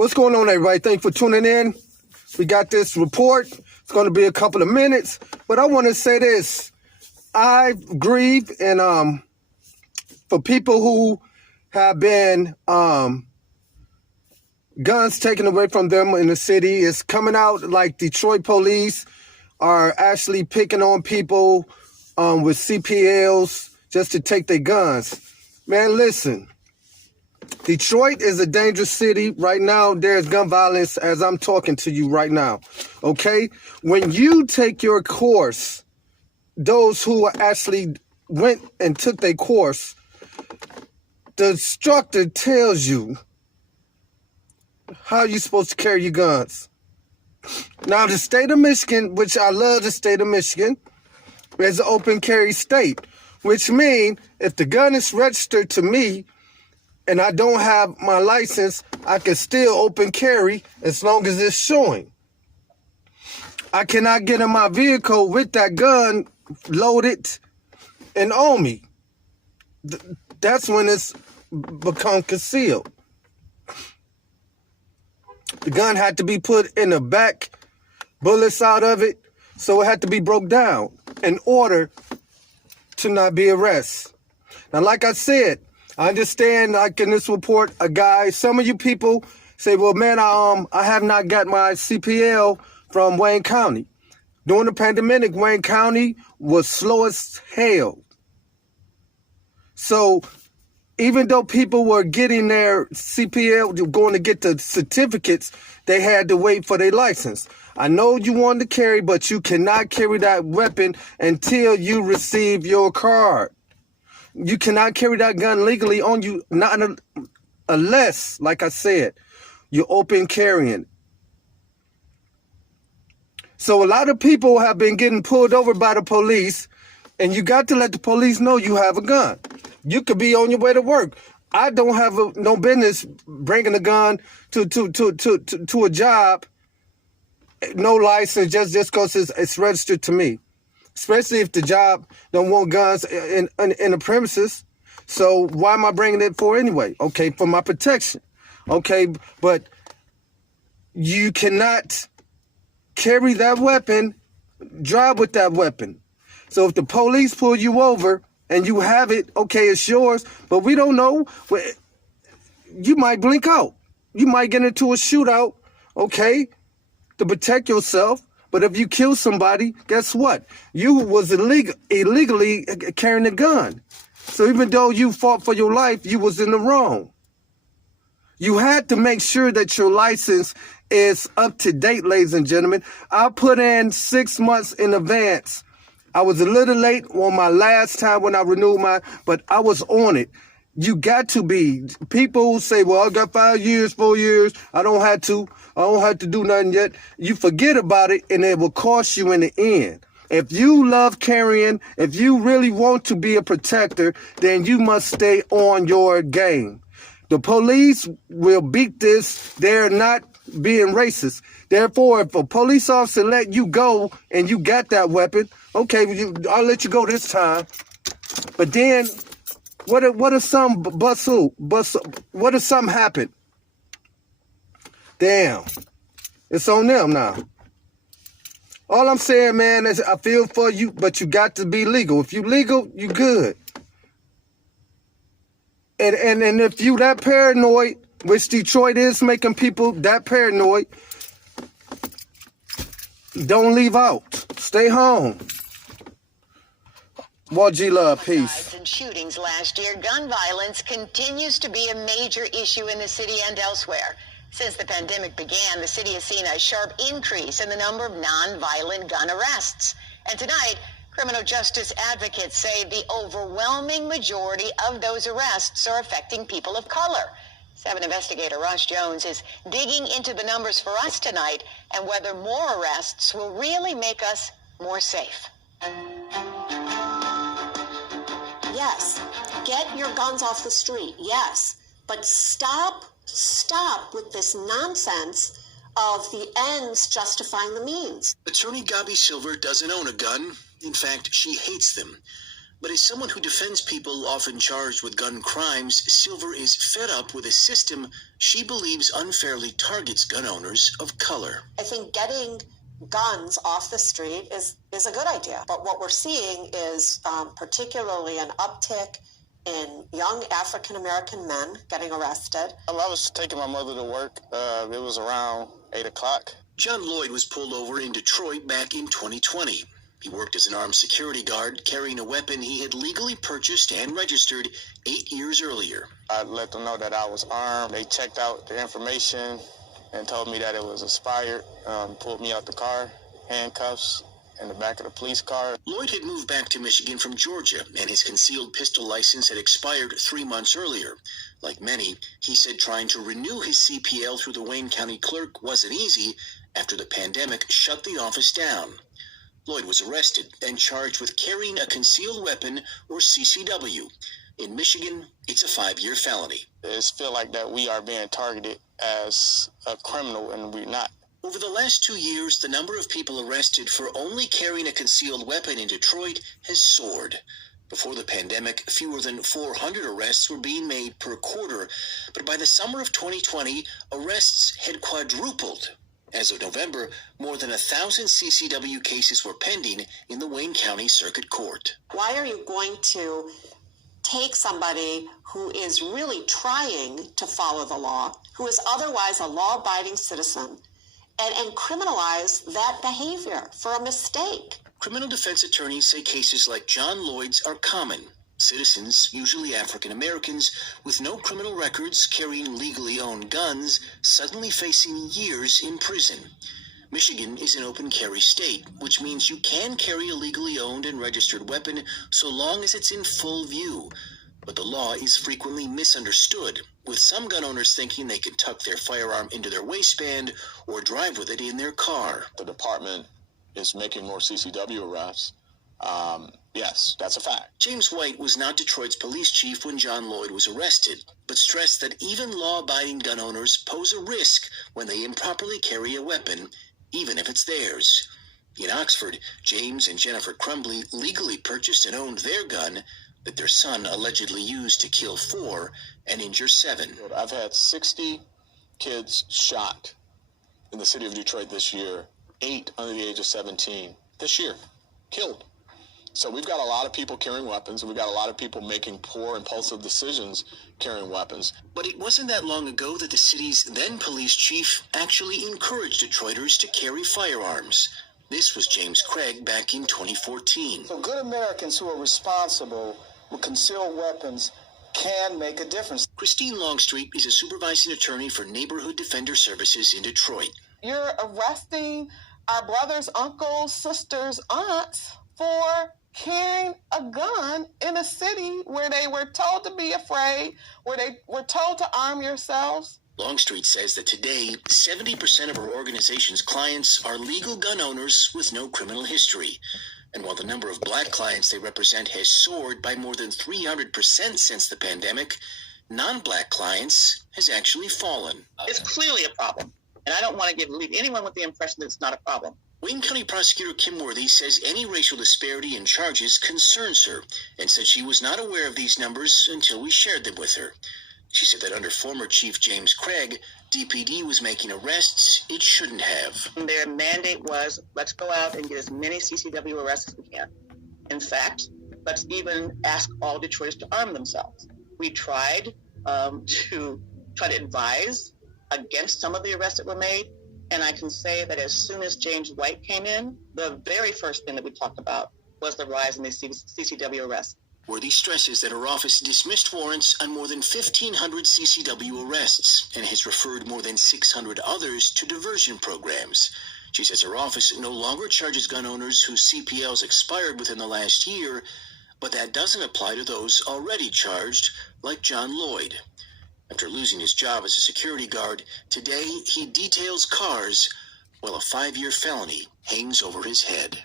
What's going on, everybody? Thanks for tuning in. We got this report. It's going to be a couple of minutes, but I want to say this. I grieve and for people who have been guns taken away from them in the city. It's coming out like Detroit police are actually picking on people with CPLs just to take their guns. Man, listen. Detroit is a dangerous city. Right now, there's gun violence as I'm talking to you right now, okay? When you take your course, those who actually went and took their course, the instructor tells you how you're supposed to carry your guns. Now, the state of Michigan, which I love the state of Michigan, is an open carry state, which means if the gun is registered to me, and I don't have my license, I can still open carry as long as it's showing. I cannot get in my vehicle with that gun loaded and on me. That's when it's become concealed. The gun had to be put in the back, bullets out of it, so it had to be broke down in order to not be arrested. Now, like I said, I understand, like in this report, some of you people say, well, man, I have not got my CPL from Wayne County. During the pandemic, Wayne County was slow as hell. So even though people were getting their CPL, going to get the certificates, they had to wait for their license. I know you want to carry, but you cannot carry that weapon until you receive your card. You cannot carry that gun legally on you, not unless, like I said, you're open carrying. So a lot of people have been getting pulled over by the police, and you got to let the police know you have a gun. You could be on your way to work. I don't have no business bringing a gun to a job, no license, just because it's registered to me. Especially if the job don't want guns in the premises. So why am I bringing it for anyway? Okay, for my protection. Okay, but you cannot carry that weapon, drive with that weapon. So if the police pull you over and you have it, okay, it's yours, but we don't know. You might blink out. You might get into a shootout, okay, to protect yourself. But if you kill somebody, guess what? You was illegally carrying a gun. So even though you fought for your life, you was in the wrong. You had to make sure that your license is up to date, ladies and gentlemen. I put in 6 months in advance. I was a little late on my last time when I renewed but I was on it. You got to be. People say, well, I got 5 years, 4 years. I don't have to do nothing yet. You forget about it, and it will cost you in the end. If you love carrying, if you really want to be a protector, then you must stay on your game. The police will beat this. They're not being racist. Therefore, if a police officer let you go and you got that weapon, okay, I'll let you go this time. But then, what if some what if something happened? Damn, it's on them now. All I'm saying, man, is I feel for you, but you got to be legal. If you legal, you good. And if you that paranoid, which Detroit is making people that paranoid, don't leave out. Stay home. More G-Love, peace. And shootings last year, gun violence continues to be a major issue in the city and elsewhere. Since the pandemic began, the city has seen a sharp increase in the number of non-violent gun arrests. And tonight, criminal justice advocates say the overwhelming majority of those arrests are affecting people of color. 7 investigator Ross Jones is digging into the numbers for us tonight and whether more arrests will really make us more safe. Yes, get your guns off the street, yes, but stop with this nonsense of the ends justifying the means. Attorney Gabi Silver doesn't own a gun. In fact, she hates them. But as someone who defends people often charged with gun crimes, Silver is fed up with a system she believes unfairly targets gun owners of color. I think getting guns off the street is a good idea. But what we're seeing is particularly an uptick in young African-American men getting arrested. I was taking my mother to work. It was around 8 o'clock. John Lloyd was pulled over in Detroit back in 2020. He worked as an armed security guard, carrying a weapon he had legally purchased and registered 8 years earlier. I let them know that I was armed. They checked out the information and told me that it was expired, pulled me out the car, handcuffs, in the back of the police car. Lloyd had moved back to Michigan from Georgia, and his concealed pistol license had expired 3 months earlier. Like many, he said trying to renew his CPL through the Wayne County clerk wasn't easy after the pandemic shut the office down. Lloyd was arrested and charged with carrying a concealed weapon, or CCW. In Michigan, it's a 5-year felony. It's feel like that we are being targeted as a criminal, and we're not. Over the last 2 years, the number of people arrested for only carrying a concealed weapon in Detroit has soared. Before the pandemic, fewer than 400 arrests were being made per quarter, but by the summer of 2020, arrests had quadrupled. As of November, more than 1,000 CCW cases were pending in the Wayne County Circuit Court. Why are you going to take somebody who is really trying to follow the law, who is otherwise a law-abiding citizen, and criminalize that behavior for a mistake? Criminal defense attorneys say cases like John Lloyd's are common. Citizens, usually African Americans, with no criminal records carrying legally owned guns, suddenly facing years in prison. Michigan is an open carry state, which means you can carry a legally owned and registered weapon so long as it's in full view. But the law is frequently misunderstood, with some gun owners thinking they can tuck their firearm into their waistband or drive with it in their car. The department is making more CCW arrests. Yes, that's a fact. James White was not Detroit's police chief when John Lloyd was arrested, but stressed that even law-abiding gun owners pose a risk when they improperly carry a weapon, even if it's theirs. In Oxford, James and Jennifer Crumbly legally purchased and owned their gun that their son allegedly used to kill 4 and injure 7. I've had 60 kids shot in the city of Detroit this year, 8 under the age of 17 this year, killed. So we've got a lot of people carrying weapons, and we've got a lot of people making poor, impulsive decisions carrying weapons. But it wasn't that long ago that the city's then police chief actually encouraged Detroiters to carry firearms. This was James Craig back in 2014. So good Americans who are responsible with concealed weapons can make a difference. Christine Longstreet is a supervising attorney for Neighborhood Defender Services in Detroit. You're arresting our brothers, uncles, sisters, aunts for carrying a gun in a city where they were told to be afraid, where they were told to arm yourselves. Longstreet says that today, 70% of her organization's clients are legal gun owners with no criminal history. And while the number of black clients they represent has soared by more than 300% since the pandemic, non-black clients has actually fallen. It's clearly a problem, and I don't want to leave anyone with the impression that it's not a problem. Wayne County Prosecutor Kim Worthy says any racial disparity in charges concerns her and said she was not aware of these numbers until we shared them with her. She said that under former Chief James Craig, DPD was making arrests it shouldn't have. Their mandate was, let's go out and get as many CCW arrests as we can. In fact, let's even ask all Detroiters to arm themselves. We tried to advise against some of the arrests that were made. And I can say that as soon as James White came in, the very first thing that we talked about was the rise in the CCW arrests. Worthy stresses that her office dismissed warrants on more than 1,500 CCW arrests and has referred more than 600 others to diversion programs. She says her office no longer charges gun owners whose CPLs expired within the last year, but that doesn't apply to those already charged, like John Lloyd. After losing his job as a security guard, today he details cars while a 5-year felony hangs over his head.